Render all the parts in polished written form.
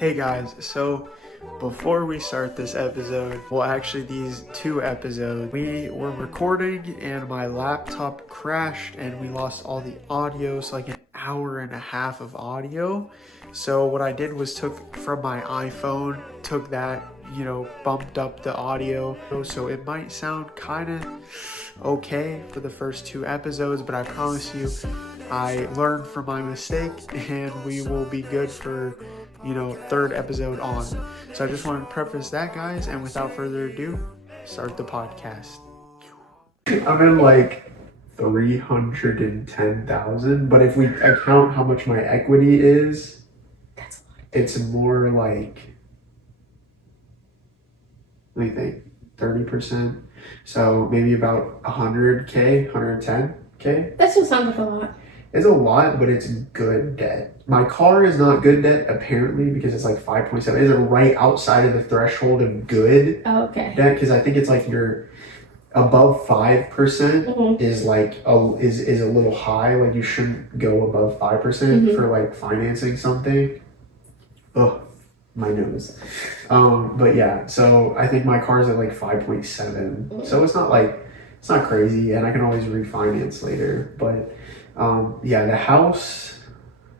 Hey guys, so before we start this episode, well actually these two episodes, we were recording and my laptop crashed and we lost all the audio, so like an hour and a half of audio. So what I did was took from my iPhone, took that, bumped up the audio. So it might sound kind of okay for the first two episodes, but I promise you, I learned from my mistake and we will be good for third episode on. So I just wanted to preface that, guys, and without further ado, start the podcast. I'm in like 310,000, but if we account how much my equity is, it's more like, let me think, 30%. So maybe about 100K, 110K. That still sounds like a lot. It's a lot, but it's good debt. My car is not good debt, apparently, because it's like 5.7. It's right outside of the threshold of good okay. debt, because I think it's like you're above 5% is like is a little high. Like you shouldn't go above 5% for like financing something. Oh, my nose. But yeah, so I think my car's at like 5.7. So it's not crazy, and I can always refinance later. But yeah, the house,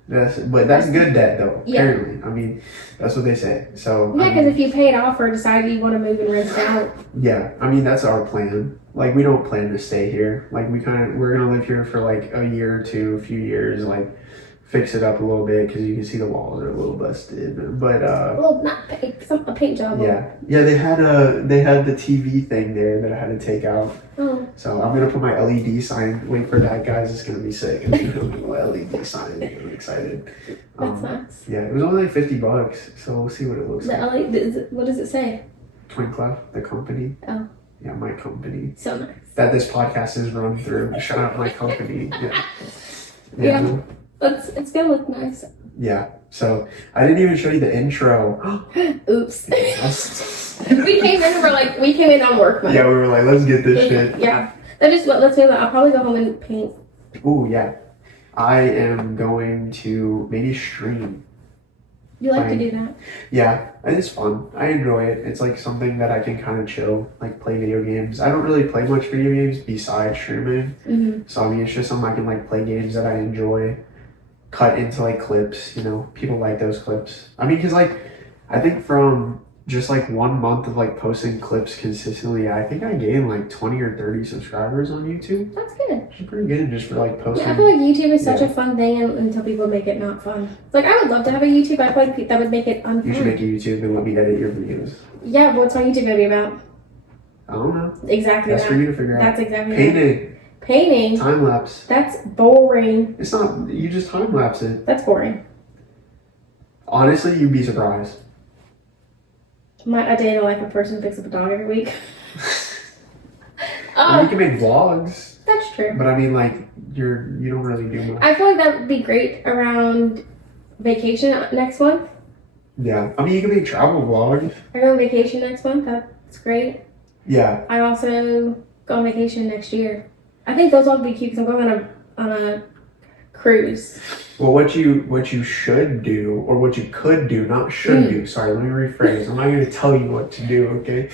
that's good debt though, apparently. Yeah. I mean, that's what they say. So yeah, because if you pay it off or decide you want to move and rent it out. Yeah, I mean, that's our plan. Like, we don't plan to stay here. Like, we're gonna live here for like a year or two, a few years, like fix it up a little bit, because you can see the walls are a little busted. But well, not paint, a paint job. Yeah, they had the TV thing there that I had to take out. Oh. So I'm gonna put my LED sign. Wait for that, guys. It's gonna be sick. I'm gonna put my LED sign. I'm excited. That's nice. Yeah, it was only like $50, so we'll see what it looks like. LED, what does it say? Twinclef, the company. Oh. Yeah, my company. So nice. That this podcast is run through. Shout out my company. Yeah. It's gonna look nice. Yeah. So I didn't even show you the intro. Oops. we came in on work mode. Yeah, we were like, let's get this shit. Yeah. Let's do that. I'll probably go home and paint. Ooh, yeah. I am going to maybe stream. You like to do that? Yeah, it's fun. I enjoy it. It's like something that I can kind of chill, like play video games. I don't really play much video games besides streaming. So I mean, it's just something I can like play games that I enjoy, cut into like clips. People like those clips. I mean, because like I think from just like 1 month of like posting clips consistently, I think I gained like 20 or 30 subscribers on YouTube. That's good. It's pretty good just for like posting. Yeah, I feel like YouTube is such a fun thing until people make it not fun. Like, I would love to have a YouTube. I feel like that would make it unfun. You should make a YouTube and let me edit your videos. Yeah, what's my YouTube gonna be about? I don't know. Exactly. That's for you to figure out. That's exactly Painting. Painting. Time lapse. That's boring. It's not. You just time lapse it. That's boring. Honestly, you'd be surprised. A day in the life of a person who picks up a dog every week. You can make vlogs. That's true. But I mean, like, you don't really do much. I feel like that would be great around vacation next month. Yeah. I mean, you can make travel vlogs. I go on vacation next month. That's great. Yeah. I also go on vacation next year. I think those all would be cute because I'm going on a cruise. Well, what you should do, or what you could do, not should do. Sorry, let me rephrase. I'm not going to tell you what to do, okay?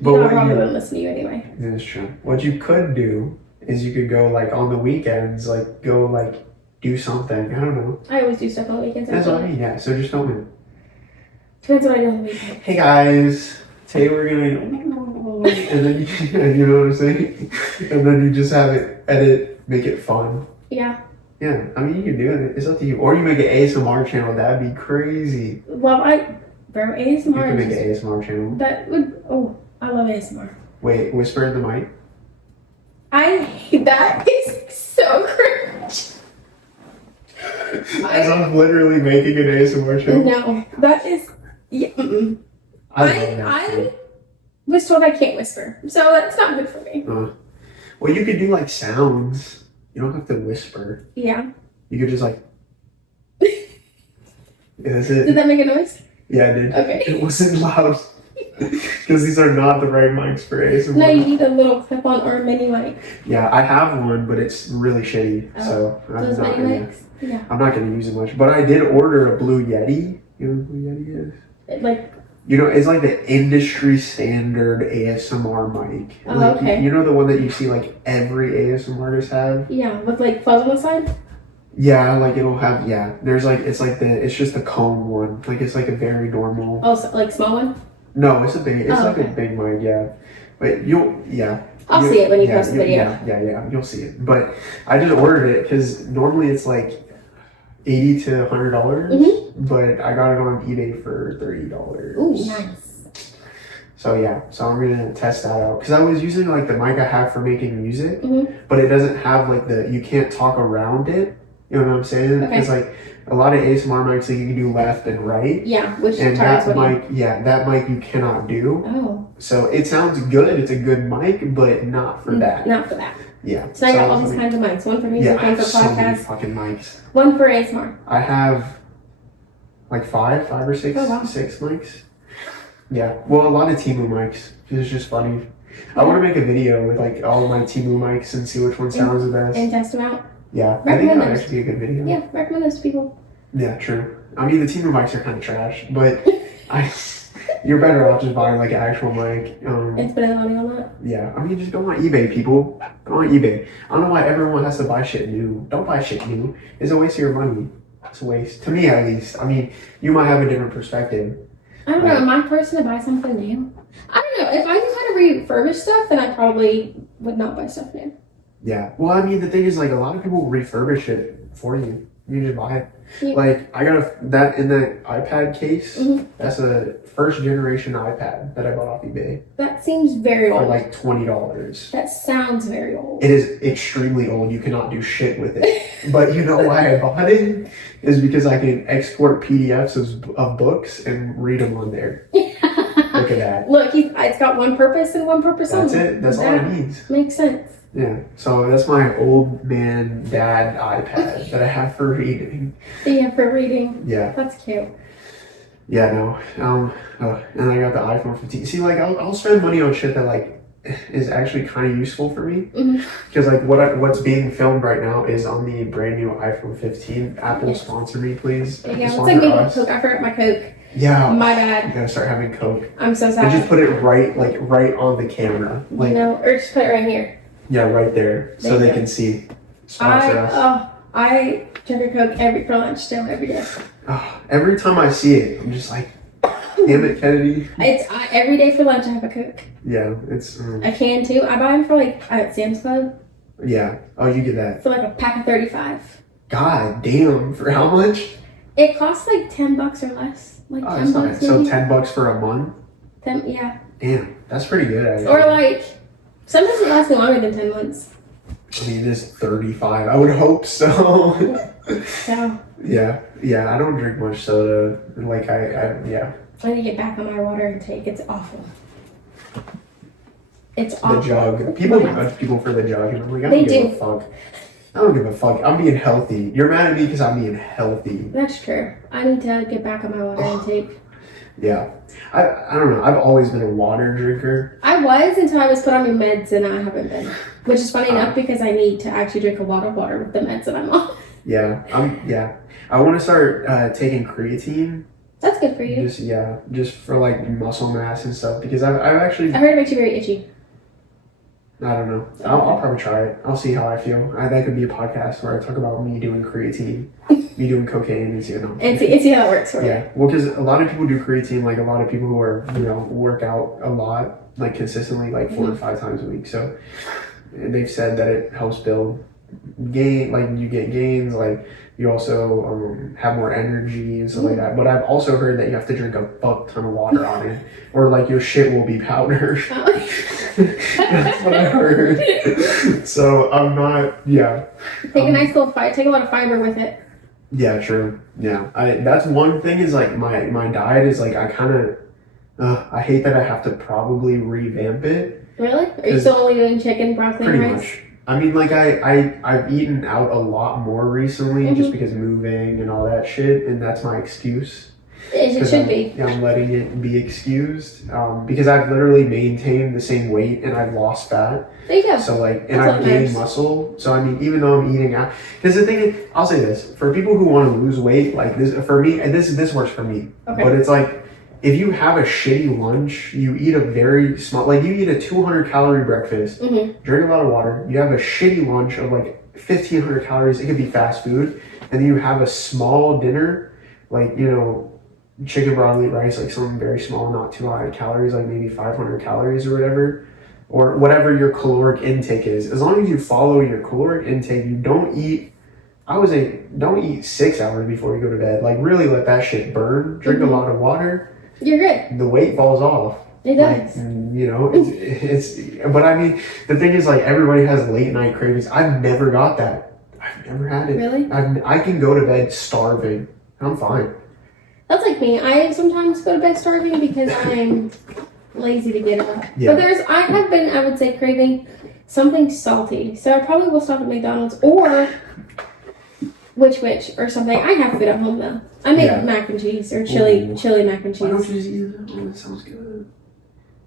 But I probably wouldn't listen to you anyway. That's true. What you could do is you could go like on the weekends, like go like do something. I don't know. I always do stuff on the weekends. That's what I mean. Yeah. So just film it. Depends what I do on the weekend. Hey guys, today we're gonna, and then you know what I'm saying, and then you just have it edit, make it fun. Yeah. Yeah, I mean, you can do it. It's up to you. Or you make an ASMR channel. That'd be crazy. Well, ASMR. You can make an ASMR channel. That would. Oh, I love ASMR. Wait, whisper in the mic. I hate that. It's so cringe. As I'm literally making an ASMR channel. No, that is. Yeah, I was told I can't whisper, so that's not good for me. Well, you could do like sounds. You don't have to whisper. Yeah. You could just like. That's it. Did that make a noise? Yeah, it did. Okay. It wasn't loud. Because these are not the right mics for ASMR. No, you need a little clip-on or a mini mic. Yeah, I have one, but it's really shitty. So those mini mics? Yeah. I'm not going to use it much. But I did order a Blue Yeti. You know who Yeti is? Like, You know, it's like the industry standard ASMR mic. Oh, Like, okay. You know the one that you see like every ASMR artist have? yeah, with like fuzz on the side? Yeah, like it'll have, yeah. There's like, it's just the cone one. Like it's like a very normal. Oh, so, like small one? No, it's like okay. a big mic, yeah. But I'll see it when you post the video. Yeah, you'll see it. But I just ordered it because normally it's like $80 to $100, but I got it on eBay for $30. Ooh, nice. So I'm gonna test that out because I was using like the mic I have for making music, Mm-hmm. but it doesn't have like you can't talk around it. You know what I'm saying? Okay. Because like a lot of ASMR mics, like you can do left and right. Yeah, which And targets that what mic, that mic you cannot do. Oh. So it sounds good. It's a good mic, but not for that. Not for that. Yeah. So I got all these kinds of mics. One for music, I one for have so many podcasts, fucking mics. one for ASMR. I have like five or six, Oh, wow. 6 mics. Yeah. Well, a lot of Temu mics. It's just funny. I want to make a video with like all my Temu mics and see which one sounds the best. And test them out. Yeah. I think Recommend that would those. actually be a good video. Yeah, recommend those to people. Yeah, true. I mean, the Temu mics are kind of trash, but you're better off just buying like an actual mic. And spending money on that. Yeah, I mean, just go on eBay, people. Go on eBay. I don't know why everyone has to buy shit new. Don't buy shit new. It's a waste of your money. It's a waste. To me, at least. I mean, you might have a different perspective. I don't know. Am I a person to buy something new? I don't know. If I knew how to refurbish stuff, then I probably would not buy stuff new. Yeah. Well, I mean, the thing is, like, a lot of people refurbish it for you. You just buy it. Yeah. Like, I got that in the iPad case. Mhm. That's a first generation iPad that I bought off eBay That seems very for old. like $20. That sounds very old. It is extremely old. You cannot do shit with it. But you know why I bought it? Is because I can export PDFs of books and read them on there. Look at that. Look, it's got one purpose and one purpose That's only. it. That's all it needs. Makes sense. Yeah. So that's my old man dad iPad that I have for reading. Yeah, for reading. Yeah. That's cute. Yeah. No. And I got the iPhone 15. See, like I'll spend money on shit that like is actually kind of useful for me because like what's being filmed right now is on the brand new iPhone 15. Apple sponsor me, please. Yeah, it's Sponsor like making us. Coke. I forgot my Coke. Yeah. My You bad. gotta start having Coke. I'm so And sad. just put it right on the camera. Like, or just put it right here. yeah, right there. So There they you can see. Sponsor us. I drink a Coke for lunch still every day. Oh, every time I see it, I'm just like, damn it, Kennedy. Every day for lunch I have a Coke. Yeah, it's, I can too. I buy them for like at Sam's Club yeah. Oh, you get that. for like a pack of 35. God damn, for how much? It costs like $10 or less. Like Oh, 10 that's not bucks bad. So maybe. $10 for a month? Yeah. Damn, that's pretty good, actually. Or like, sometimes it lasts me longer than 10 months. I mean, it is 35. I would hope so. So Yeah, I don't drink much soda. Like, yeah. I need to get back on my water intake. It's awful. It's The awful. jug. People Yeah. judge people for the jug, and I'm like, I They don't give do. a fuck. I don't give a fuck. I'm being healthy. You're mad at me because I'm being healthy. That's true. I need to get back on my water intake. Yeah. I don't know. I've always been a water drinker. I was until I was put on your meds, and I haven't been. Which is funny enough because I need to actually drink a lot of water with the meds that I'm on. Yeah. I want to start taking creatine. That's good for you. Just for like muscle mass and stuff because I've actually, I heard it makes you very itchy. I don't know. I'll probably try it. I'll see how I feel. That could be a podcast where I talk about me doing creatine, me doing cocaine, and see how it works for you. Yeah, well, because a lot of people do creatine, like a lot of people who are, work out a lot, like consistently, like 4 to 5 times a week. So they've said that it helps build gain, like you get gains, like you also have more energy and stuff like that. But I've also heard that you have to drink a fuck ton of water on it, or like your shit will be powder. That's what I heard. So I'm not, Take a nice little take a lot of fiber with it. Yeah, true. Yeah, that's one thing is like my diet is like I kind of I hate that I have to probably revamp it. Really? Are you still only doing chicken, broccoli, Pretty and rice? much. I mean, like I've eaten out a lot more recently just because moving and all that shit, and that's my excuse. It should be. I'm letting it be excused because I've literally maintained the same weight and I've lost fat. There you go. So like, and That's I've what gained matters. muscle. So I mean, even though I'm eating out, because the thing is, I'll say this for people who want to lose weight, like this for me, and this works for me. Okay. But it's like if you have a shitty lunch, you eat a very small, like you eat a 200 calorie breakfast, Mm-hmm. drink a lot of water. You have a shitty lunch of like 1,500 calories. It could be fast food, and then you have a small dinner, like chicken broccoli rice, like something very small, not too high calories, like maybe 500 calories or whatever, or whatever your caloric intake is. As long as you follow your caloric intake, you don't eat. I would say don't eat 6 hours before you go to bed. Like really let that shit burn. Drink a lot of water. You're good. The weight falls off. It does. It's. But I mean, the thing is, like everybody has late night cravings. I've never got that. I've never had it. Really? I can go to bed starving. I'm fine. That's like me. I sometimes go to bed starving because I'm lazy to get up. Yeah. But I have been, I would say, craving something salty. So I probably will stop at McDonald's or which or something. I have food at home though. I make Yeah. mac and cheese or chili mac and Why don't cheese. you just eat it? Oh, that sounds good.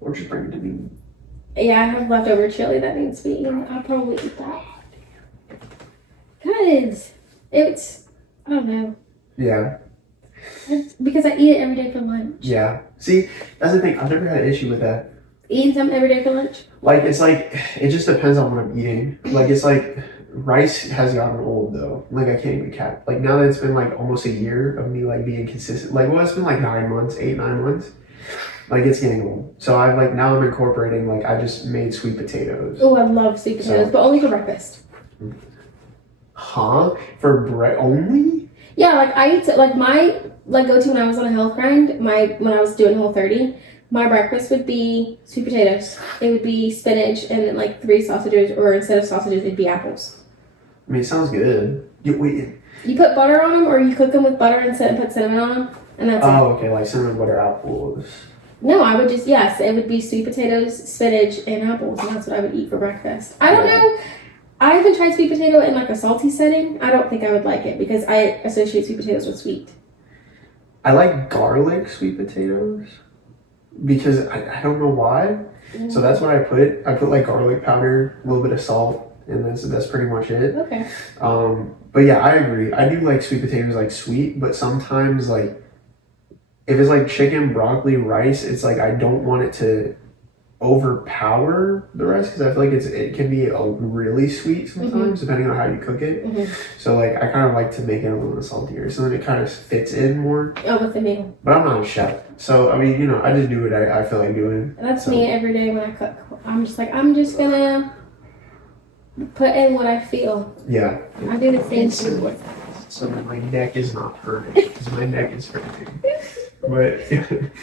Or just bring it to me. Yeah, I have leftover chili that needs to be eaten. I'll probably eat that. Because it's, I don't know. Yeah. It's because I eat it every day for lunch. Yeah. See, that's the thing. I've never had an issue with that. Eating something every day for lunch? Like, it's like, it just depends on what I'm eating. Like, it's like, rice has gotten old, though. Like, I can't even cap. Like, now that it's been, like, almost a year of me, like, being consistent. Like, well, it's been, like, 9 months, 8, 9 months. Like, it's getting old. So, I, like, now I'm incorporating, like, I just made sweet potatoes. Oh, I love sweet potatoes, but only for breakfast. Huh? For bread only? Yeah, like I eat like my go-to when I was on a health grind. When I was doing Whole30, my breakfast would be sweet potatoes. It would be spinach and then like 3 sausages, or instead of sausages, it'd be apples. I mean, it sounds good. Wait. You put butter on them, or you cook them with butter and put cinnamon on them, and that's it. Oh, okay, like cinnamon butter apples. No, I would just it would be sweet potatoes, spinach, and apples, and that's what I would eat for breakfast. I don't know. I haven't tried sweet potato in like a salty setting. I don't think I would like it because I associate sweet potatoes with sweet. I like garlic sweet potatoes because I don't know why. So that's what I put. I put like garlic powder, a little bit of salt, and that's pretty much it. Okay. But yeah, I agree. I do like sweet potatoes like sweet, but sometimes like if it's like chicken, broccoli, rice, it's like I don't want it to overpower the rest because I feel like it can be really sweet sometimes depending on how you cook it. So like I kind of like to make it a little saltier so then it kind of fits in more. Oh, with the meal. But I'm not a chef, so I mean I just do what I feel like doing. And that's me every day when I cook. I'm just gonna put in what I feel. Yeah. I do the same thing. So that my neck is not hurting because my neck is hurting. But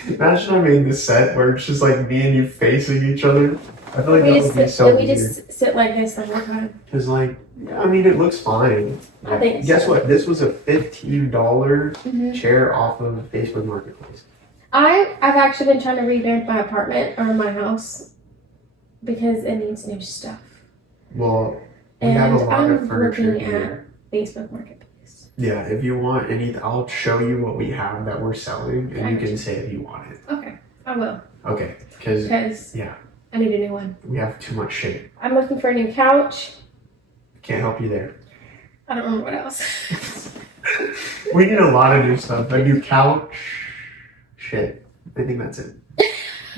imagine I made this set where it's just like me and you facing each other. I feel like that would be so weird. Just sit like this the whole time. Because like, I mean, it looks fine. I think Guess so. what? This was a $15 chair off of Facebook Marketplace. I've actually been trying to revamp my apartment or my house because it needs new stuff. Well, we have a And lot of I'm furniture looking here. at Facebook Marketplace. Yeah, if you want anything, I'll show you what we have that we're selling, and you can say if you want it. Okay, I will. Okay, because I need a new one. we have too much shit. I'm looking for a new couch. Can't help you there. I don't remember what else. We need a lot of new stuff. A new couch. Shit. I think that's it.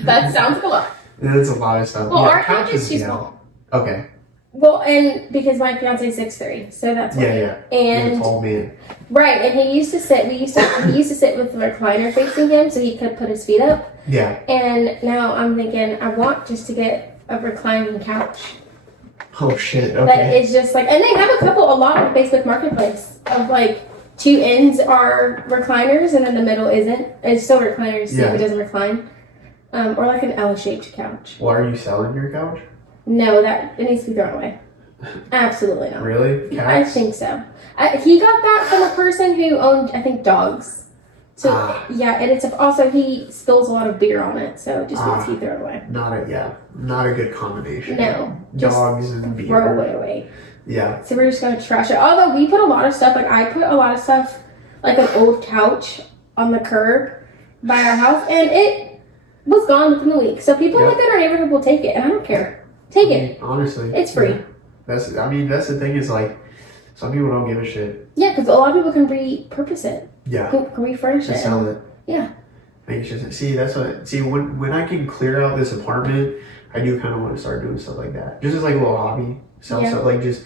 That sounds like a lot. That's a lot of stuff. Well, Yeah, our couch is too yeah. small. Okay. Well, and because my fiance is 6'3", so that's why. Yeah. And You're a tall man. right, and he used to sit with the recliner facing him, so he could put his feet up. Yeah. And now I'm thinking I want just to get a reclining couch. Oh shit. But Okay. it's just like, and they have a lot on Facebook Marketplace of like 2 ends are recliners and then the middle isn't. It's still recliners, so Yeah. it doesn't recline. Or like an L-shaped couch. Well, are you selling your couch? No, that it needs to be thrown away. Absolutely not. Really? Cats? I think so. He got that from a person who owned, I think, dogs. So yeah, and it's also he spills a lot of beer on it, so it just needs to be thrown away. Not a good combination. No, just dogs and beer. throw it away. Yeah. So we're just gonna trash it. Although we put a lot of stuff, like I put a lot of stuff, like an old couch on the curb by our house, and it was gone within the week. So people like in our neighborhood will take it, and I don't care. Take it. Honestly, it's free. That's the thing is like, some people don't give a shit. Yeah, because a lot of people can repurpose it. Yeah. Can refurnish it. Sell it. Yeah. When I can clear out this apartment, I do kind of want to start doing stuff like that. Just as like a little hobby. Sell stuff, like just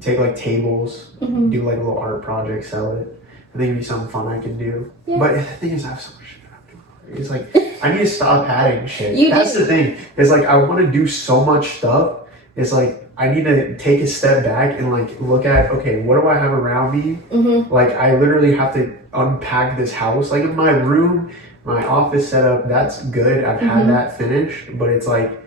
take like tables, do like a little art project, sell it. I think it'd be something fun I can do. Yeah. But the thing is, I have so much shit I'm doing already. It's like, I need to stop adding shit. That's the thing. It's like, I want to do so much stuff. It's like, I need to take a step back and like look at, okay, what do I have around me? Like, I literally have to unpack this house. Like, in my room, my office setup, that's good. I've had that finished, but it's like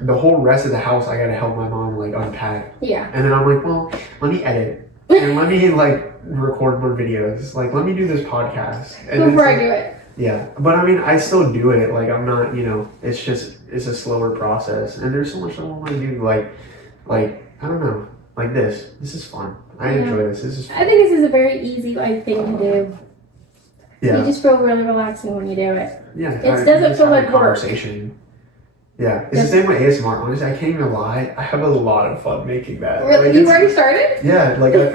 the whole rest of the house, I gotta help my mom like unpack. Yeah. And then I'm like, well, let me edit and let me like record more videos. Like, let me do this podcast. And before I do it. Yeah. But I mean, I still do it. Like, I'm not, it's a slower process. And there's so much I want to do. Like, I don't know. Like this. This is fun. I enjoy this. This is fun. I think this is a very easy thing to do. Yeah. You just feel really relaxing when you do it. Yeah. It doesn't feel like work. Yeah. It's the same with ASMR. Honestly, I can't even lie. I have a lot of fun making that. Really? Like, You've already started? Yeah. Like, I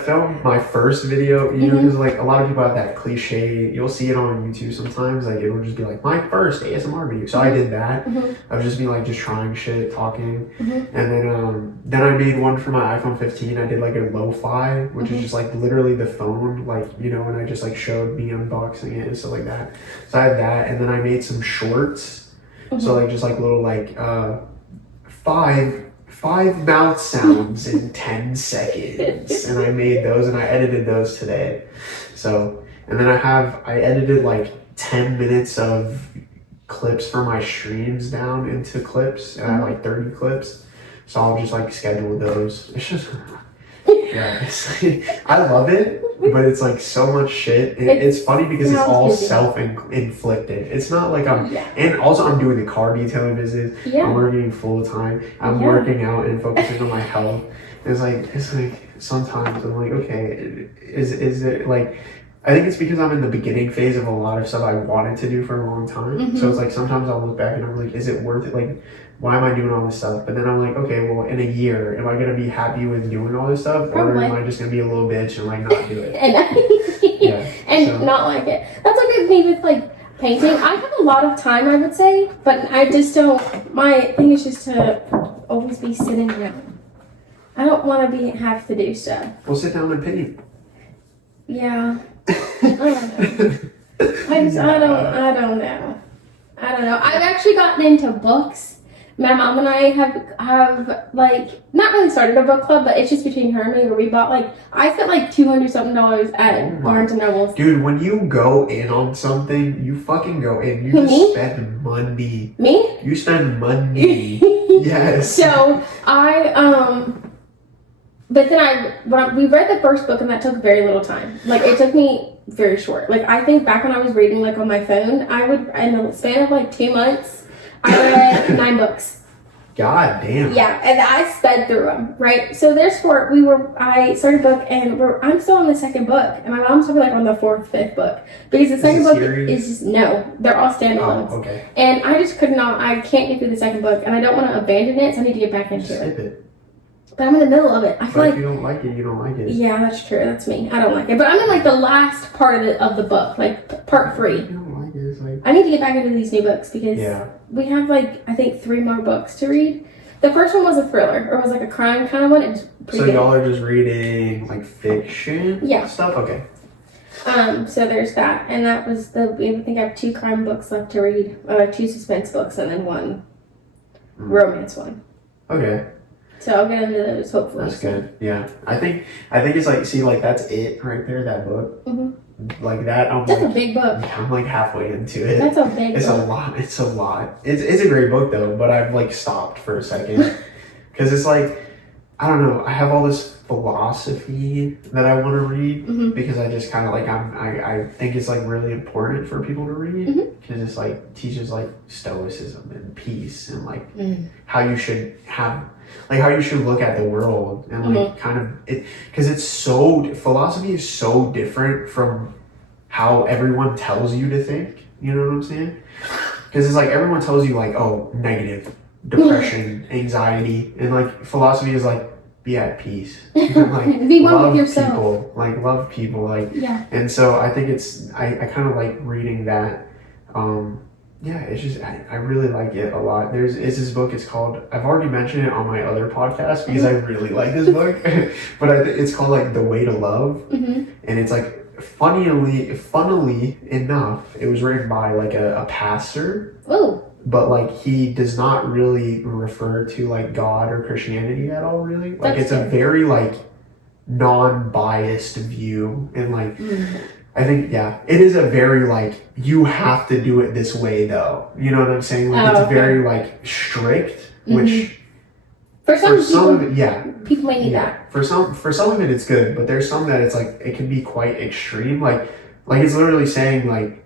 filmed my first video, because like a lot of people have that cliche, you'll see it on YouTube sometimes, like it'll just be like, my first ASMR video. So I did that. I was just being like, just trying shit, talking. And then I made one for my iPhone 15. I did like a lo-fi, which is just like literally the phone, like, and I just like showed me unboxing it and stuff like that. So I had that. And then I made some shorts. So like, just like little like, five mouth sounds in 10 seconds, and I made those and I edited those today. So, and then I edited like 10 minutes of clips for my streams down into clips, and I have like 30 clips, so I'll just like schedule those. It's just I love it, but it's like so much shit. It's funny because it's all self-inflicted. It's not like and also I'm doing the car detailing business. I'm working full time. I'm working out and focusing on my health. It's like sometimes I'm like, okay, is it like, I think it's because I'm in the beginning phase of a lot of stuff I wanted to do for a long time. So it's like, sometimes I'll look back and I'm like, is it worth it? Like, why am I doing all this stuff? But then I'm like, okay, well, in a year, am I going to be happy with doing all this stuff? Probably. Or am I just going to be a little bitch and like not do it? Not like it. That's like with me with like painting. I have a lot of time, I would say, but I just don't, my thing is just to always be sitting down. I don't want to have to do stuff. Well, sit down and paint. Yeah. I don't know. I don't know. I've actually gotten into books. My mom and I have like not really started a book club, but it's just between her and me where we bought I spent like $200 something at Barnes and Noble. Dude, when you go in on something, you fucking go in. You just spend money. Me? You spend money. Yes. So but then we read the first book and that took very little time. Like it took me very short. Like I think back when I was reading like on my phone, I would in the span of like 2 months, I read 9 books. God damn. Yeah, and I sped through them, right? So there's 4. I started a book and I'm still on the second book, and my mom's probably like on the 4th, 5th book because the second book is just they're all standalones. Oh, okay. And I just I can't get through the second book, and I don't want to abandon it, so I need to get back into it. But I'm in the middle of it. I feel like if you don't like it, you don't like it. Yeah, that's true. That's me. I don't like it. But I'm in like the last part of the book, like part 3. If you don't like it, it's like I need to get back into these new books because we have like I think 3 more books to read. The first one was a thriller, or was like a crime kind of one. It was pretty good. Y'all are just reading like fiction stuff? Okay. So there's that. And that was I think I have 2 crime books left to read. Or like 2 suspense books and then 1 romance one. Okay. So I'll get into those hopefully. That's good. Yeah. I think it's like, see, like that's it right there, that book. Like that. That's a big book. I'm like halfway into it. That's a big book. It's a lot. It's a great book though, but I've like stopped for a second. Because it's like, I don't know, I have all this philosophy that I want to read because I just kind of like, I think it's like really important for people to read because it's like teaches like stoicism and peace and like how you should look at the world and like kind of it, because philosophy is so different from how everyone tells you to think. You know what I'm saying? Because it's like everyone tells you like, oh, negative, depression, anxiety, and like philosophy is like be at peace. Like Be one love with yourself. people, like love people, like Yeah. and so I think I kind of like reading that. Yeah, it's just I really like it a lot. It's this book. It's called. I've already mentioned it on my other podcast because I really like this book. But it's called like The Way to Love, Mm-hmm. and it's like funnily enough, it was written by like a pastor, Oh. but like he does not really refer to like God or Christianity at all. Really, like That's it's a good. very like non-biased view, and like. I think, yeah, it is a very, like, you have to do it this way, though. You know what I'm saying? Like, it's okay. very, like, strict, which, For some for some people, of it, yeah. people may need Yeah. that. For some of it, it's good, but there's some that it's, like, it can be quite extreme. Like it's literally saying, like,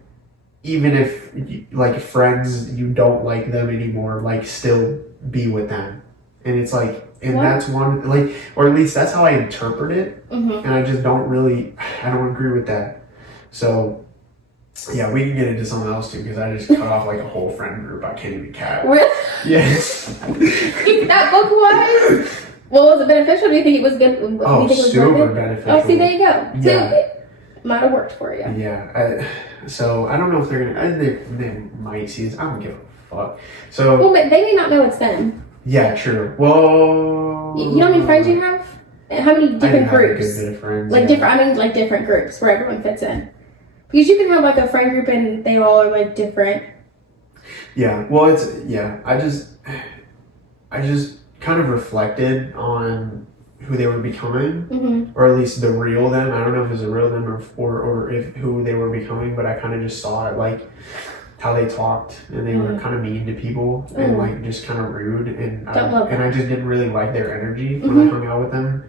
even if, like, friends, you don't like them anymore, like, still be with them. And it's, like, and What? that's one, like, or at least that's how I interpret it. Mm-hmm. And I just don't agree with that. So, yeah, we can get into something else too, because I just cut off like a whole friend group. I can't even cap. Really? Yes. That book was? Well, was it beneficial? Do you think it was good? Do you Oh, think it was super worth it? beneficial. Oh, see, there you go. So Yeah. it might have worked for you. Yeah. So I don't know if they're gonna. They might see this. I don't give a fuck. So Well, but they may not know it's them. yeah, true. Well, You know how many friends you have? And how many I do different have a groups? good bit of friends. Like yeah. different. I mean, like different groups where everyone fits in. Because you can have like a friend group and they all are like different. Yeah. Well, it's yeah. I just kind of reflected on who they were becoming. Mm-hmm. Or at least the real them. I don't know if it's a real them or if who they were becoming, but I kind of just saw it like how they talked and they were kind of mean to people and like just kind of rude and I just didn't really like their energy when I hung out with them.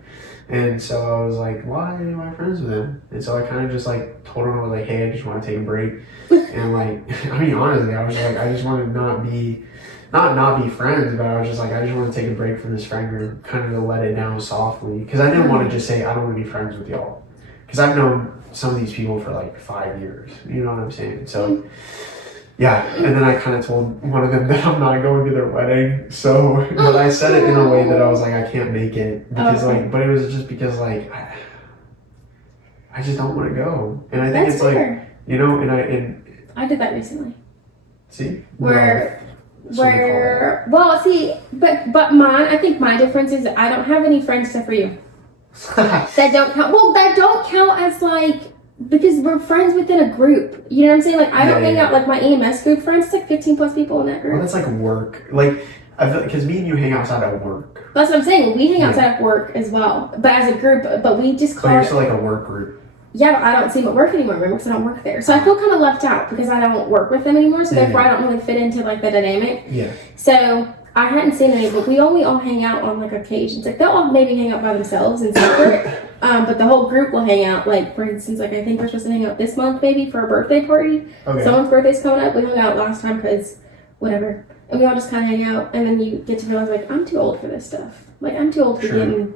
And so I was like, why am I friends with them? And so I kind of just like told them, I was like, hey, I just want to take a break. And like, I mean, honestly, I was like, I just want to not be friends, but I was just like, I just want to take a break from this friend group, kind of to let it down softly. Because I didn't want to just say, I don't want to be friends with y'all. Because I've known some of these people for like 5 years. You know what I'm saying? So, yeah. And then I kind of told one of them that I'm not going to their wedding. So, but I said it in a way that I was like, I can't make it. Because like, but it was just because like, I just don't want to go. And I think That's it's fair. like, you know, and I did that recently. see? Where well, see, but mine, I think my difference is I don't have any friends except for you. That don't count. Well, that don't count as like, because we're friends within a group. You know what I'm saying? Like I don't hang out like my EMS group friends. It's like 15 plus people in that group. Well, that's like work. Like, I feel because me and you hang outside of work. That's what I'm saying. We hang outside of work as well, but as a group. But we just But call you're it. still like a work group. Yeah, but I don't see them at work anymore, remember? Because I don't work there. So I feel kind of left out because I don't work with them anymore. So therefore, I don't really fit into like the dynamic. Yeah. So I hadn't seen any, but we all hang out on like occasions. Like they'll all maybe hang out by themselves and separate. But the whole group will hang out. Like for instance, like I think we're supposed to hang out this month maybe for a birthday party. Okay. Someone's birthday's coming up. We hung out last time because whatever. And we all just kind of hang out. And then you get to realize like I'm too old for this stuff. Like I'm too old to be getting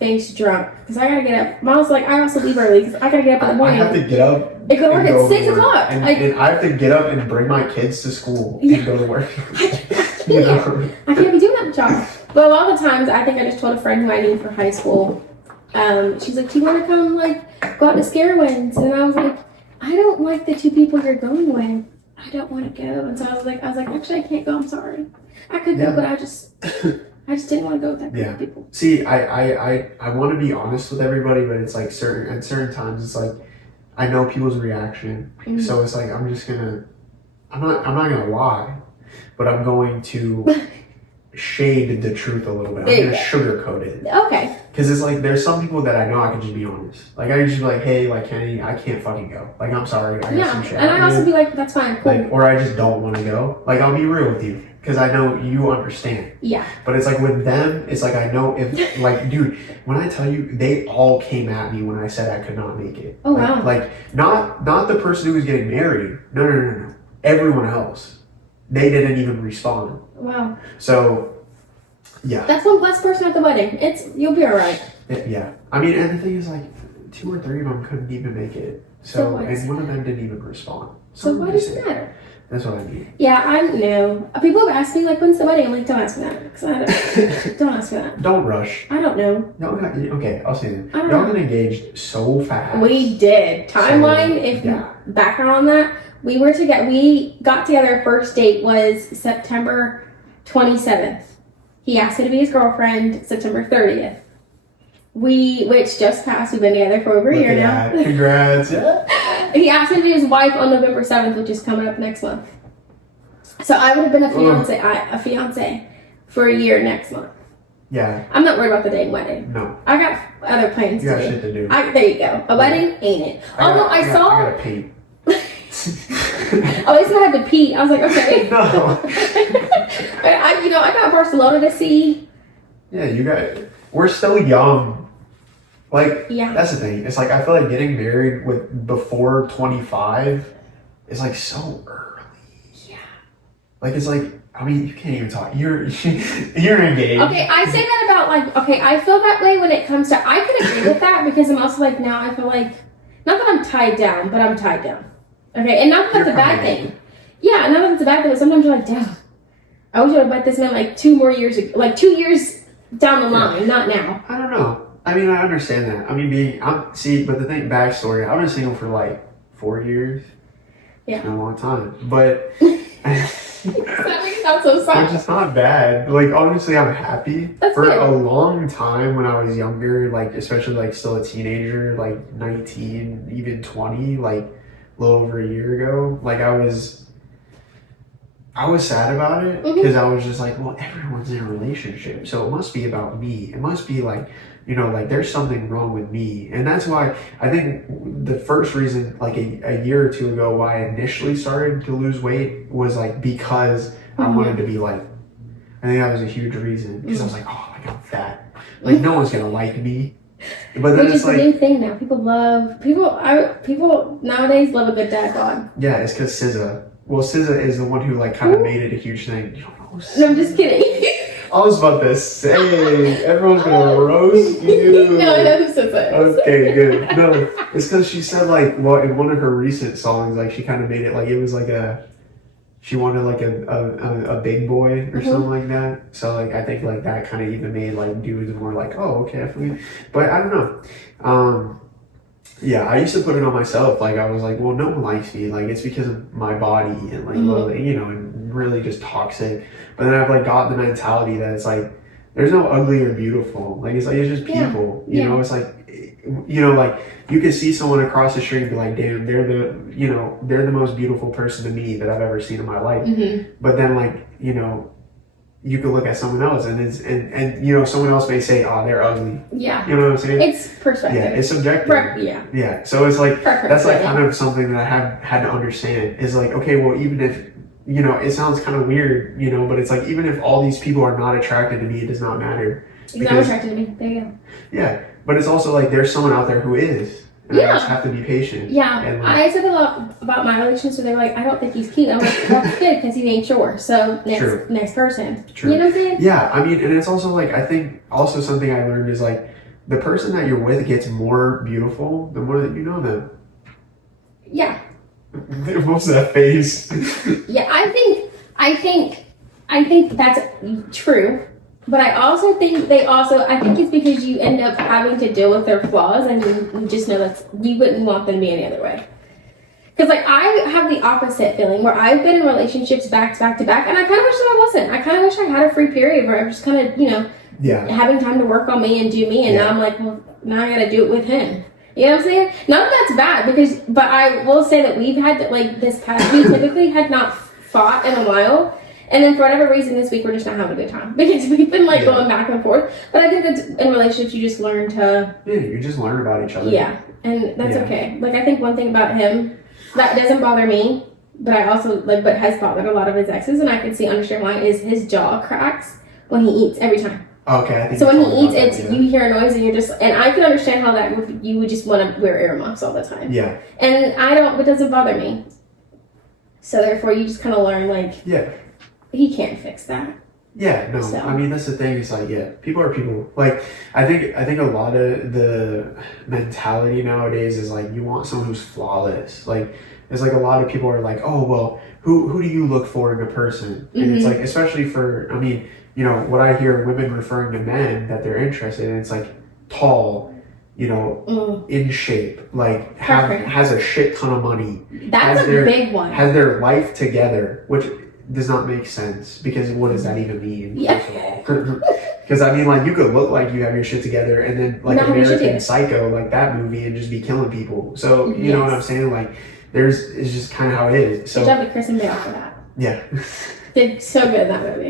face drunk because I gotta get up. Mom's like, I also leave early because I gotta get up in the morning. I have to get up. I go to work at 6 o'clock. And I have to get up and bring my kids to school and go to work. You know? I can't be doing that with y'all. But a lot of the times, I think I just told a friend who I knew for high school. She's like, "Do you want to come like go out to Scarewinds?" And I was like, "I don't like the two people you're going with. I don't want to go." And so I was like, actually, I can't go. I'm sorry. I could go, but I just didn't want to go with that group of people. See, I want to be honest with everybody, but it's like at certain times, it's like I know people's reaction, so it's like I'm not gonna lie, but I'm going to shade the truth a little bit. I'm gonna sugarcoat it. Okay. Because it's like there's some people that I know I can just be honest. Like I can just be like, hey, like Kenny, I can't fucking go. Like I'm sorry, I got some shit. And I also be like, that's fine, cool. Like, or I just don't want to go. Like I'll be real with you because I know you understand. Yeah. But it's like with them, it's like I know if like, dude, when I tell you, they all came at me when I said I could not make it. Oh like, wow. Like not the person who was getting married. No. Everyone else. They didn't even respond. Wow. So. Yeah. That's one less person at the wedding. You'll be alright. Yeah. I mean, and the thing is, like, 2 or 3 of them couldn't even make it. So, what? and one of them didn't even respond. So I'm why just does it saying. matter? That's what I mean. Yeah, I know. People have asked me, like, when's the wedding? I'm like, don't ask me that. Because I don't ask me that. Don't rush. I don't know. Y'all got, okay, I'll say this. I don't Y'all know. got engaged so fast. We did. Timeline, background on that, we got together, first date was September 27th. He asked me to be his girlfriend September 30th. Which just passed, we've been together for over a year now. Congrats. He asked me to be his wife on November 7th, which is coming up next month. So I would have been a fiance for a year next month. Yeah. I'm not worried about the date and wedding. No. I got other plans You got to do. shit to do. There you go. A wedding ain't it. I I gotta pee. At least I had to pee. I was like, okay. No. I got Barcelona to see. Yeah, we're still young. Like, Yeah. that's the thing. It's like, I feel like getting married before 25 is like so early. Yeah. Like, it's like, I mean, you can't even talk. You're engaged. Okay, I say that about I feel that way when it comes to, I can agree with that because I'm also like, now I feel like, not that I'm tied down, but I'm tied down. Okay, and not that that's a bad thing. Yeah, not that it's a bad thing, but sometimes you're like, damn, I wish I would have met this man like 2 more years ago, like 2 years down the line, not now. I don't know. I mean, I understand that. I mean, but the thing, backstory, I've been single for like 4 years. Yeah. It's been a long time. But, That makes it sound so sad. which is not bad. Like, honestly, I'm happy. That's For good. a long time when I was younger, like, especially like still a teenager, like 19, even 20, like a little over a year ago, like I was sad about it because I was just like, well, everyone's in a relationship, so it must be about me. It must be like, like there's something wrong with me. And that's why I think the first reason, like a year or two ago, why I initially started to lose weight was like because I wanted to be like, I think that was a huge reason because I was like, oh, like I'm fat. Like no one's gonna like me. But then Which it's is like, the new thing now. People nowadays love a good dad bod. yeah, it's because SZA. Well, SZA is the one who like kind of made it a huge thing. You don't know SZA? No, I'm just kidding. I was about to say, everyone's gonna roast you. No, I know who says that. Okay, good. No, it's because she said like, well, in one of her recent songs, like she kind of made it like it was like she wanted like a big boy or something like that. So like I think like that kind of even made like dudes more like, oh, okay, but I don't know. Yeah, I used to put it on myself. Like I was like, well, no one likes me. Like it's because of my body and like, well, and really just toxic. But then I've like got the mentality that it's like, there's no ugly or beautiful. Like it's just people. You know, it's like, like you can see someone across the street and be like, damn, they're the most beautiful person to me that I've ever seen in my life. But then like, you could look at someone else and someone else may say, oh, they're ugly. Yeah. You know what I'm saying? It's perspective. Yeah, it's subjective. Yeah. Yeah. So it's like, Perfect. that's like kind of something that I have had to understand is like, okay, well, even if, it sounds kind of weird, but it's like, even if all these people are not attracted to me, it does not matter. Because I'm attracted to me. There you go. Yeah. But it's also like, there's someone out there who is. And I just have to be patient. Yeah. And like, I said a lot about my relationships where they're like, I don't think he's cute. I'm like, that's good because he ain't sure. So next person. True. You know what I'm saying? Yeah. I mean, and it's also like, I think also something I learned is like, the person that you're with gets more beautiful the more that you know them. Yeah. What's that face? Yeah, I think that's true. But I also think I think it's because you end up having to deal with their flaws and you just know that you wouldn't want them to be any other way. Because like I have the opposite feeling where I've been in relationships back to back to back and I kind of wish that I wasn't. I kind of wish I had a free period where I'm just kind of, having time to work on me and do me and now I'm like, well, now I gotta do it with him. You know what I'm saying? Not that that's bad but I will say that we've had like this past week typically had not fought in a while. And then for whatever reason this week we're just not having a good time because we've been like going back and forth. But I think that in relationships you just learn to you just learn about each other. Yeah, and that's okay. Like I think one thing about him that doesn't bother me, but I also but has bothered a lot of his exes, and I can understand why is his jaw cracks when he eats every time. Okay, I think so when he eats, you hear a noise and you're just, and I can understand how you would just want to wear earmuffs all the time. Yeah. And it doesn't bother me. So therefore you just kind of learn he can't fix that. Yeah, no, So. I mean that's the thing. It's like, yeah, people are people. Like, I think a lot of the mentality nowadays is like you want someone who's flawless. Like, it's like a lot of people are like, oh well, who do you look for in a person? And it's like, especially for, I mean, you know, what I hear women referring to men that they're interested in, it's like tall, you know, in shape, like has a shit ton of money. That's a big one. Has their life together, which does not make sense, because what does that even mean? Yeah. Because I mean, like, you could look like you have your shit together and then like Not have your shit American together. Psycho, like that movie, and just be killing people. So you know what I'm saying? Like, it's just kind of how it is. So good job to Kristen Bale for that. yeah. Did so good in that movie.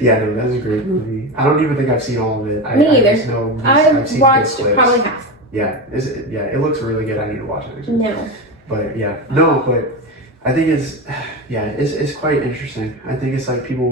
Yeah, no, that's a great movie. I don't even think I've seen all of it. Me either. I just know I've seen watched good clips. probably half. Yeah, it looks really good. I need to watch it next week. No. But yeah, no, but I think it's quite interesting. I think it's like people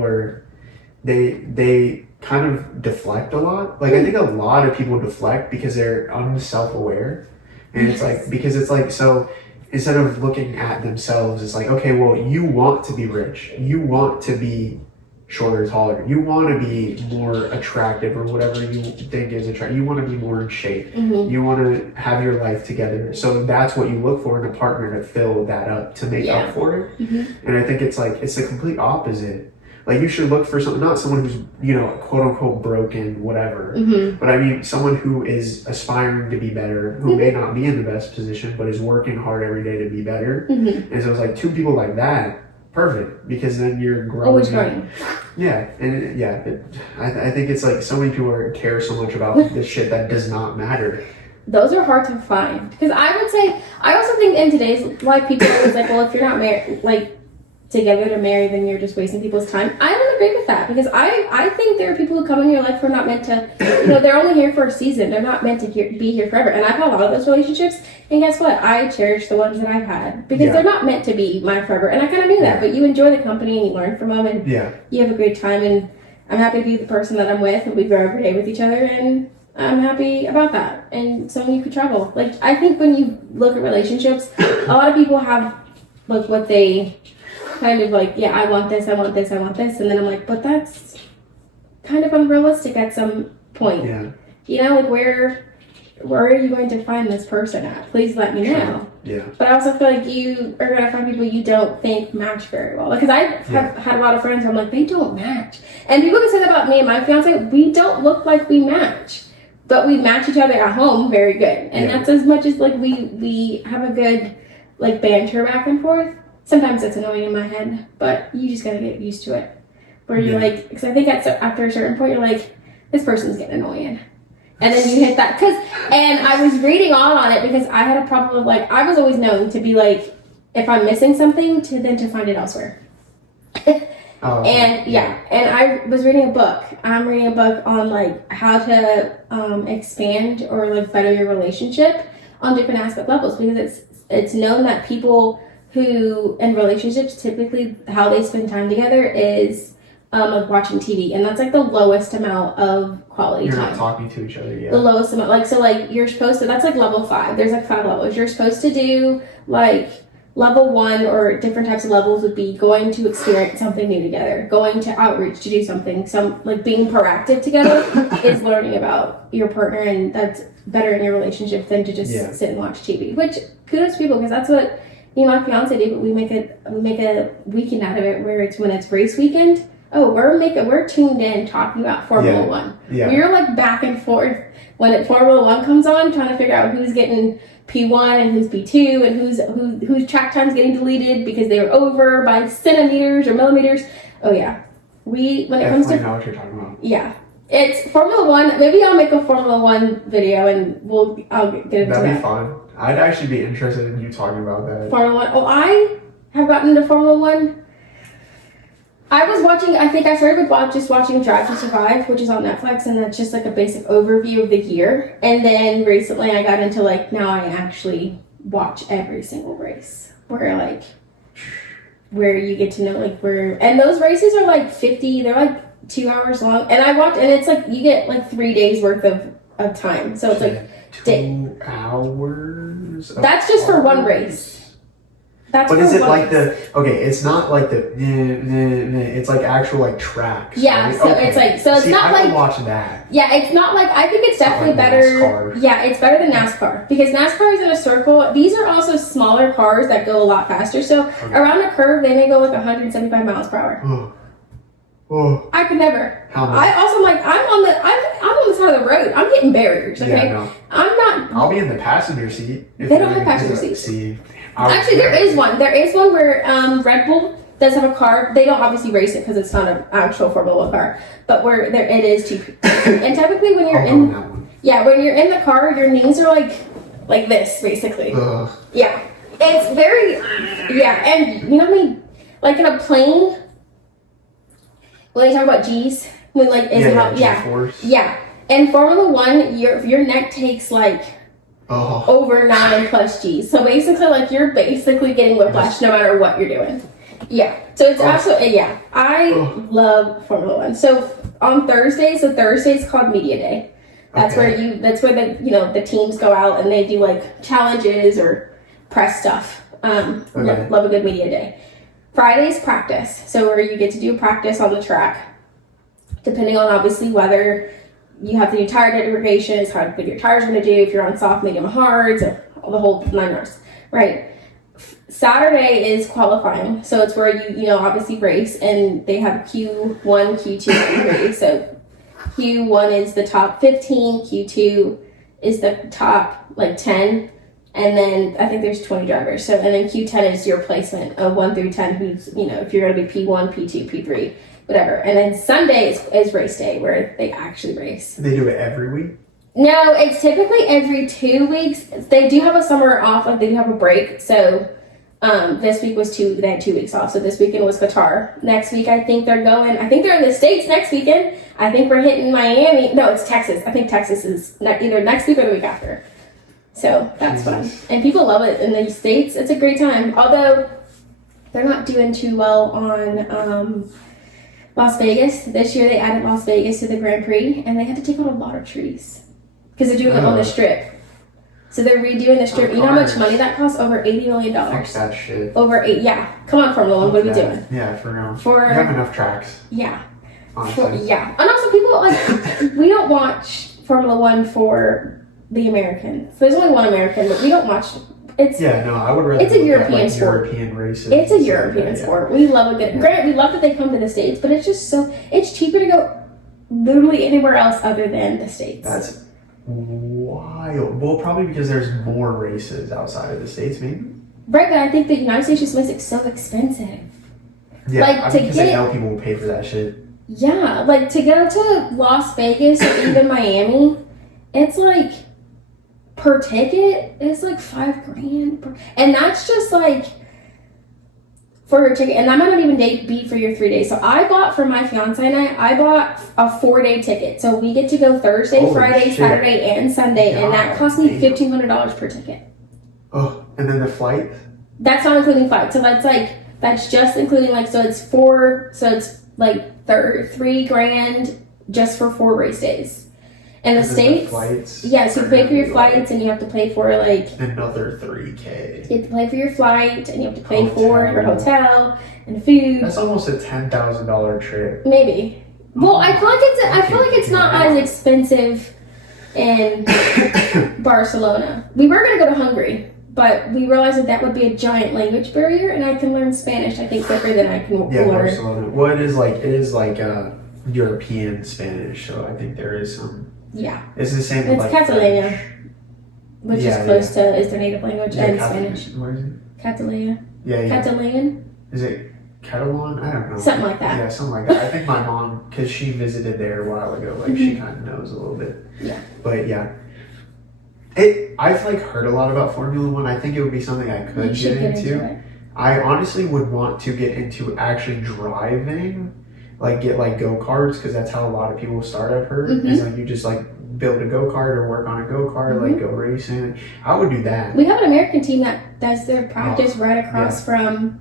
they kind of deflect a lot. Like, I think a lot of people deflect because they're unself-aware, and it's like, because it's like, so instead of looking at themselves, it's like, okay, well, you want to be rich, you want to be shorter, taller, you want to be more attractive, or whatever you think is attractive, you want to be more in shape, you want to have your life together, so that's what you look for in a partner, to fill that up, to make up for it. And I think it's like, it's the complete opposite. Like, you should look for not someone who's, you know, quote unquote broken, whatever, but I mean someone who is aspiring to be better, who may not be in the best position, but is working hard every day to be better. And so it's like two people like that, perfect, because then you're growing. Always growing. Yeah, and I think it's like so many people care so much about this shit that does not matter. Those are hard to find, because I would say, I also think in today's life, people are always like, well, if you're not married, like, together to marry, then you're just wasting people's time. I don't agree with that, because I think there are people who come in your life who are not meant to, you know, they're only here for a season. They're not meant to be here forever. And I've had a lot of those relationships, and guess what? I cherish the ones that I've had, because they're not meant to be my forever. And I kind of knew that, but you enjoy the company and you learn from them, and you have a great time, and I'm happy to be the person that I'm with, and we grow every day with each other, and I'm happy about that. And so you could travel. Like, I think when you look at relationships, a lot of people have like what they kind of like, yeah, I want this, I want this, I want this, and then I'm like, but that's kind of unrealistic at some point. Yeah. You know, like, where are you going to find this person at? Please let me know. Yeah. But I also feel like you are going to find people you don't think match very well. Because I have had a lot of friends where I'm like, they don't match. And people can say that about me and my fiance. We don't look like we match. But we match each other at home very good. And that's as much as, like, we have a good, like, banter back and forth. Sometimes it's annoying in my head, but you just gotta get used to it. Where you're like, because I think after a certain point, you're like, this person's getting annoying. And then you hit that. And I was reading on it, because I had a problem with, like, I was always known to be like, if I'm missing something, to find it elsewhere. And and I was reading a book. I'm reading a book on, like, how to expand or, like, better your relationship on different aspect levels, because it's known that people who in relationships, typically how they spend time together is like watching TV, and that's like the lowest amount of quality time. You're not talking to each other. The lowest amount, like, so, like, you're supposed to, that's like level 5. There's like 5 levels. You're supposed to do, like, level 1, or different types of levels would be going to experience something new together, going to outreach to do something, like being proactive together is learning about your partner, and that's better in your relationship than to just sit and watch TV. Which, kudos to people, because that's what me and my fiance do. But we make a weekend out of it, where it's when it's race weekend. Oh, we're tuned in talking about Formula One. Yeah. We're like back and forth when Formula One comes on, trying to figure out who's getting P1 and who's P2, and whose track time's getting deleted because they were over by centimeters or millimeters. Oh yeah, when it comes to, know what you're talking about. Yeah, it's Formula One. Maybe I'll make a Formula One video, and I'll get into that. That'd be fun. I'd actually be interested in you talking about that. Formula One. Oh, I have gotten into Formula One. I was watching, I think I started with just watching Drive to Survive, which is on Netflix, and that's just like a basic overview of the year. And then recently I got into, like, now I actually watch every single race, where you get to know, like, and those races are like 50, they're like 2 hours long. And I watch, and it's like, you get like 3 days worth of time. So it's like 2 hours? That's just for one race. That's But for is it once. like it's not like it's like actual like tracks. Yeah, right? so Okay. it's like, so it's See, not I like, would watch that. yeah, it's not like, I think it's definitely like better. NASCAR. Yeah, it's better than NASCAR because NASCAR is in a circle. These are also smaller cars that go a lot faster. So around a curve, they may go like 175 miles per hour. Oh, I could never. how much? I also like, I'm on the side of the road. I'm hitting barriers, okay? Yeah, no. I'm not. I'll be in the passenger seat. They don't have passenger seats. See, Actually, there is one. There is one where Red Bull does have a car. They don't obviously race it because it's not an actual Formula One car, but where there it is cheap. And typically, when you're I'll go in that one. when you're in the car, your knees are like this, basically. Ugh. Yeah, it's very and you know what I mean? Like in a plane, when they talk about G's, when like is how G-force. In Formula One, your neck takes like Oh. over 9 plus G's. So basically, like you're basically getting whiplash no matter what you're doing. Yeah. So it's absolutely I love Formula One. So on Thursdays, so Thursday's called Media Day. That's where the teams go out and they do like challenges or press stuff. Love a good media day. Friday's practice. So where you get to do practice on the track. Depending on obviously whether you have to do tire degradation, how good your tires are going to do, if you're on soft, medium, hards, or the whole 9 yards, right? Saturday is qualifying, so it's where you obviously race, and they have Q1, Q2, Q3. So Q1 is the top 15, Q2 is the top like 10, and then I think there's 20 drivers. So and then Q10 is your placement of 1 through 10, who's if you're going to be P1, P2, P3. Whatever. And then Sunday is race day where they actually race. They do it every week? No, it's typically every 2 weeks. They do have a summer off, like they do have a break. So this week was they had 2 weeks off. So this weekend was Qatar. Next week I think they're in the States next weekend. I think we're hitting Miami. No, it's Texas. I think Texas is either next week or the week after. So that's fun. And people love it in the States. It's a great time. Although they're not doing too well on Las Vegas. This year they added Las Vegas to the Grand Prix, and they had to take out a lot of trees because they're doing it on the strip. So they're redoing the strip. You know how much money that costs? Over $80 million. Fuck that shit. Over 8. Yeah. Come on, Formula One. What are we doing? Yeah, for real. For you have enough tracks. Yeah. Honestly. And also people we don't watch Formula One for the Americans. There's only one American, but we don't watch. I would rather. It's a European sport. European races. It's a European sport. We love a good. Granted, we love that they come to the States, but it's just it's cheaper to go literally anywhere else other than the States. That's wild. Well, probably because there's more races outside of the States, maybe. Right, but I think the United States just makes it so expensive. Yeah, because they know people will pay for that shit. Yeah, like to go to Las Vegas or even Miami, it's like per ticket, it's like $5,000 and that's just like for your ticket, and that might not even be for your 3 days. So I bought for my fiance and I bought a 4-day ticket, so we get to go Thursday, Holy Friday, shit. Saturday, and Sunday, and that cost me $1,500 per ticket. Oh, and then the flight? That's not including flight, so that's just including it's like $3,000 just for 4 race days. And the States, flights so you pay for your flights, and you have to pay for another $3,000. You have to pay for your flight, and you have to pay for your hotel and food. That's almost a $10,000 trip. Maybe. Well, I feel like it's not as expensive in Barcelona. We were gonna go to Hungary, but we realized that would be a giant language barrier, and I can learn Spanish I think quicker than I can learn. Barcelona. Well, it is like European Spanish, so I think there is some. Yeah. It's the same. It's like Catalonia, French. which is close to is their native language and Catalan. Spanish. Where is it? Catalonia. Yeah. Catalan. Is it Catalan? I don't know. Something like that. Yeah, something like that. I think my mom, because she visited there a while ago, she kind of knows a little bit. Yeah. But yeah. I've heard a lot about Formula One. I think it would be something I could get into. I honestly would want to get into actually driving, get go-karts, because that's how a lot of people start, I've heard. Is you just build a go-kart or work on a go-kart, go racing. I would do that. We have an American team that does their practice right across from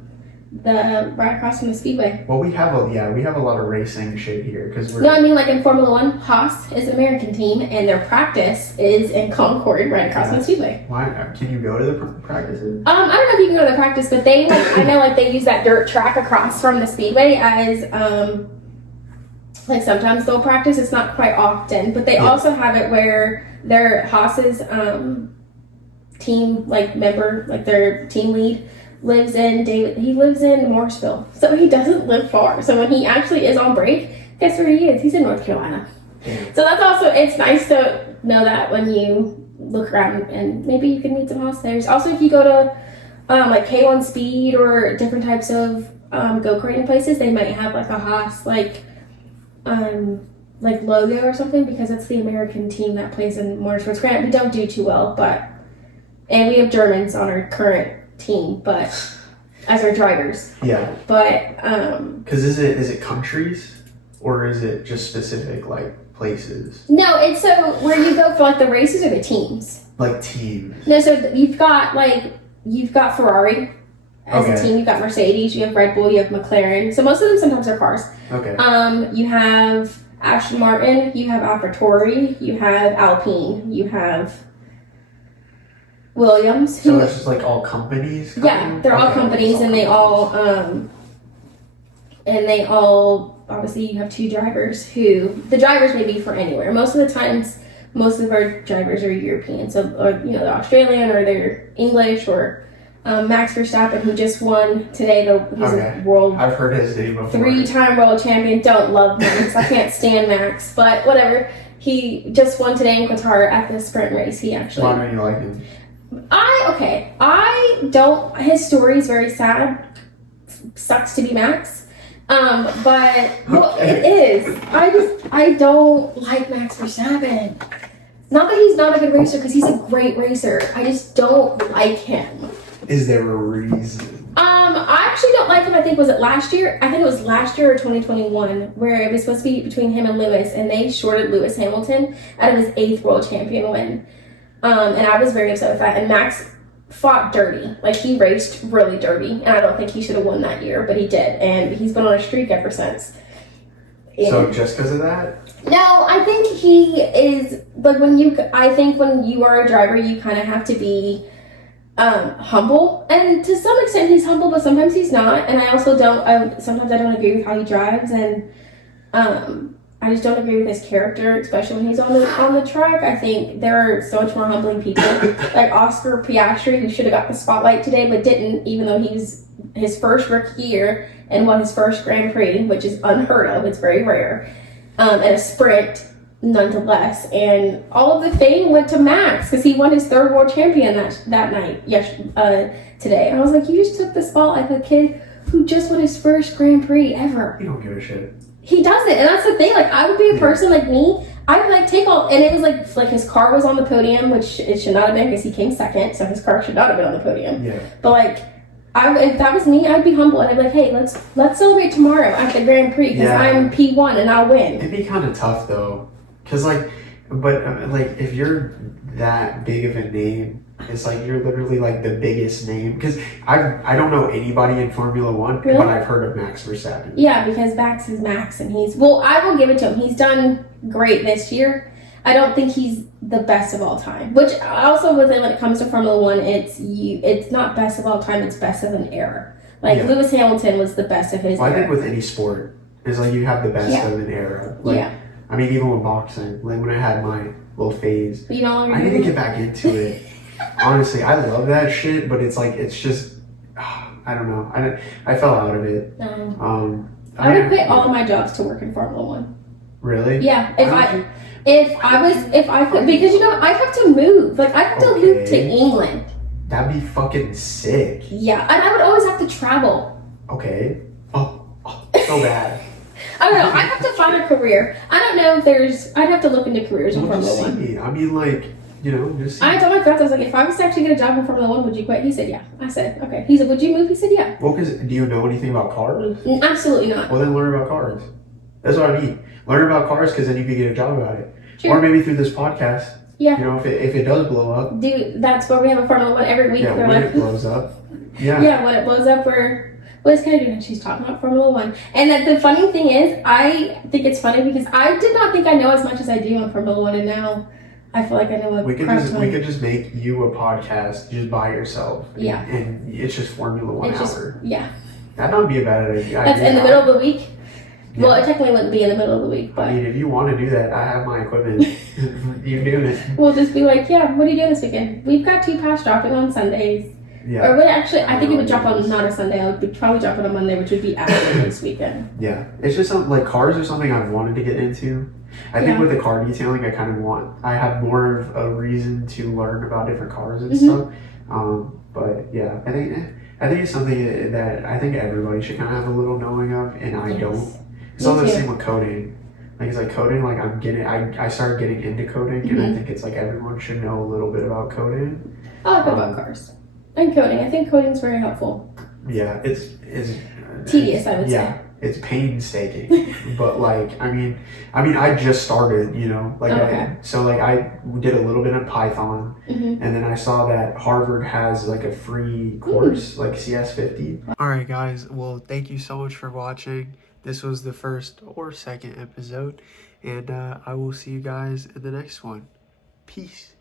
right across from the speedway. Well, we have a lot of racing shit here because we're. No, I mean like in Formula One, Haas is an American team, and their practice is in Concord, right across from the speedway. Why can you go to the practices? I don't know if you can go to the practice, but they I know like they use that dirt track across from the speedway as like sometimes they'll practice. It's not quite often, but they also have it where their Haas's team like member, like their team lead, lives in Morrisville, so he doesn't live far. So when he actually is on break, guess where he is? He's in North Carolina. So that's also, it's nice to know that when you look around, and maybe you can meet some Haas there. Also, if you go to like K1 Speed or different types of go-karting places, they might have like a Haas like logo or something, because that's the American team that plays in Motorsports Grant. We don't do too well, and we have Germans on our current team, but as our drivers. Yeah. But because is it countries or is it just specific like places? No, it's so where you go for like the races or the teams. Like teams. No, so you've got Ferrari as a team, you've got Mercedes, you have Red Bull, you have McLaren. So most of them sometimes are cars. Okay. You have Aston Martin, you have AlphaTauri, you have Alpine, you have Williams. So it's just like all companies? Yeah, they're all companies, and they all obviously you have two drivers who the drivers may be from anywhere. Most of the times, most of our drivers are European, so or they're Australian or they're English, or Max Verstappen, who just won today. He's a world. I've heard his name before. 3-time world champion. Don't love Max. I can't stand Max, but whatever. He just won today in Qatar at the sprint race. He actually. Why don't you like him? I don't. His story is very sad. Sucks to be Max. But well, it is. I don't like Max Verstappen. Not that he's not a good racer, because he's a great racer. I just don't like him. Is there a reason? I actually don't like him. I think, was it last year? I think it was last year or 2021, where it was supposed to be between him and Lewis, and they shorted Lewis Hamilton out of his 8th world champion win. And I was very upset with that. And Max fought dirty. Like, he raced really dirty. And I don't think he should have won that year, but he did. And he's been on a streak ever since. And so just because of that? No, I think he is, like, I think when you are a driver, you kind of have to be humble. And to some extent, he's humble, but sometimes he's not. And I also sometimes I don't agree with how he drives. And I just don't agree with his character, especially when he's on the track. I think there are so much more humbling people, like Oscar Piastri, who should have got the spotlight today, but didn't, even though he was his first rookie year and won his first Grand Prix, which is unheard of. It's very rare, and a sprint nonetheless. And all of the fame went to Max because he won his 3rd world champion that night. Today. And I was like, you just took the spotlight of a kid who just won his first Grand Prix ever. You don't give a shit. He doesn't, and that's the thing. Like, I would be a person like me. I would like take all, and it was like his car was on the podium, which it should not have been because he came second, so his car should not have been on the podium. Yeah. But like, if that was me, I'd be humble and I'd be like, hey, let's celebrate tomorrow at the Grand Prix because I'm P1 and I'll win. It'd be kind of tough though, because if you're that big of a name. It's like you're literally like the biggest name, because I don't know anybody in Formula One, really? But I've heard of Max Verstappen. Yeah, because Max is Max, and I will give it to him. He's done great this year. I don't think he's the best of all time. Which also when it comes to Formula One, it's not best of all time. It's best of an era. Like Lewis Hamilton was the best of his era. I think with any sport, it's like you have the best of an era. Like, I mean, even with boxing, like when I had my little phase, I need to get back into it. Honestly, I love that shit, but it's like, it's just, I don't know. I fell out of it. I would quit all of my jobs to work in Formula One. Really? Yeah. If I could, because I'd have to move. Like, I'd have to move to England. That'd be fucking sick. Yeah, and I would always have to travel. Okay. Oh so bad. I don't know. I'd have to find a career. I don't know if I'd have to look into careers in Formula One. I mean, like, just see. I told my friends, I was like, if I was to actually get a job in Formula One, would you quit? He said, yeah. I said, okay. He said, would you move? He said, yeah. Well, because do you know anything about cars? Absolutely not. Well, then learn about cars. That's what I mean. Learn about cars, because then you can get a job about it. True. Or maybe through this podcast. Yeah. If it does blow up. Dude, that's where we have a Formula One every week. Yeah, when it blows up. Yeah. Yeah, when it blows up, What is Kennedy doing? She's talking about Formula One. And that the funny thing is, I think it's funny because I did not think I know as much as I do on Formula One, and now I feel like I know what we could just make you a podcast just by yourself. Yeah. And it's just Formula One hour. Yeah. That would be a bad idea. That's in the middle of the week. Yeah. Well, it technically wouldn't be in the middle of the week, but I mean, if you want to do that, I have my equipment. You're doing it. we'll just be like, yeah, what are you doing this weekend? We've got 2 past dropping on Sundays. Yeah. Or wait, actually, I think it would drop on not a Sunday. I would probably drop it on Monday, which would be after this weekend. Yeah. It's just something like cars are something I've wanted to get into. I think with the car detailing, I have more of a reason to learn about different cars and stuff. But yeah, I think it's something that I think everybody should kind of have a little knowing of, and I don't. It's all the same with coding. Like it's like coding. Like I started getting into coding, and I think it's like everyone should know a little bit about coding. I like about cars and coding. I think coding is very helpful. Yeah, it's tedious. I would say. It's painstaking, but like I mean, I just started, like I did a little bit of Python, and then I saw that Harvard has like a free course, like CS50. All right, guys. Well, thank you so much for watching. This was the first or second episode, and I will see you guys in the next one. Peace.